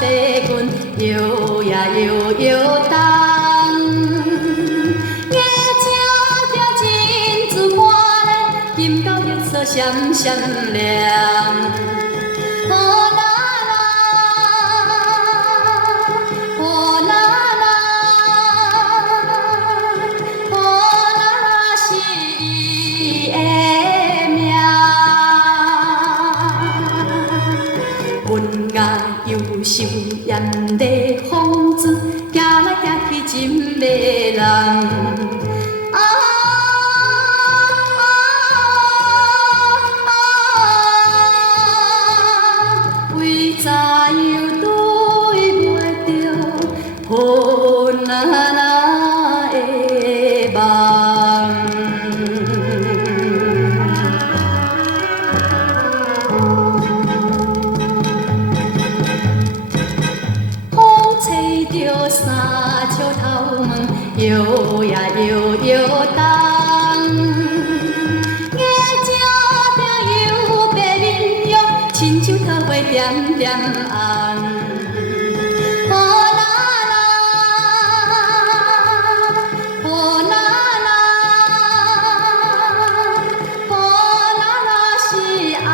白云摇呀摇摇动，夜照着珍珠花篮，金狗玉锁闪闪亮。哦啦啦，哦啦啦，哦啦啦是伊的命。文雅优秀严厉风姿，行来行去真迷人。啊为怎样对袂着好那那的梦？着三笑头毛摇呀摇摇动，夜照着油白面容，亲像桃花点点红。哦啦啦，哦啦啦，哦啦啦是爱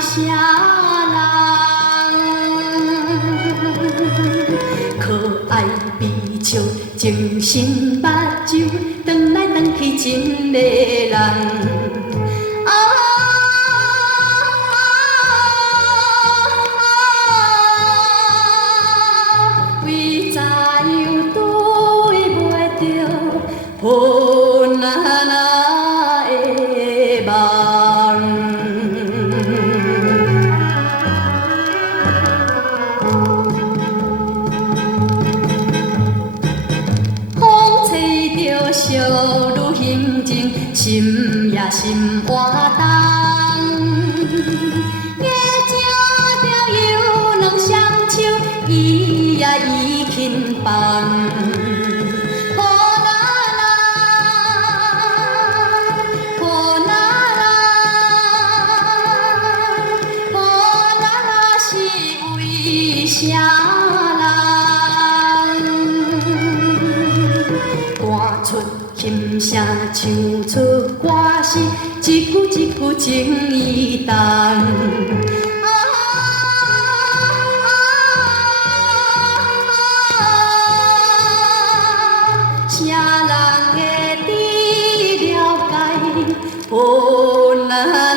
啥人？可爱美笑，情深目睭，转来转去真迷人。啊为怎样对袂着好那那的梦？少女心情，心也心活动。夜照着油两双手，伊也已轻放。哦啦啦，哦啦啦，哦啦啦是为啥人？歌出琴声，唱出歌词，一句一句情意重。啥人会知了解？哦，那。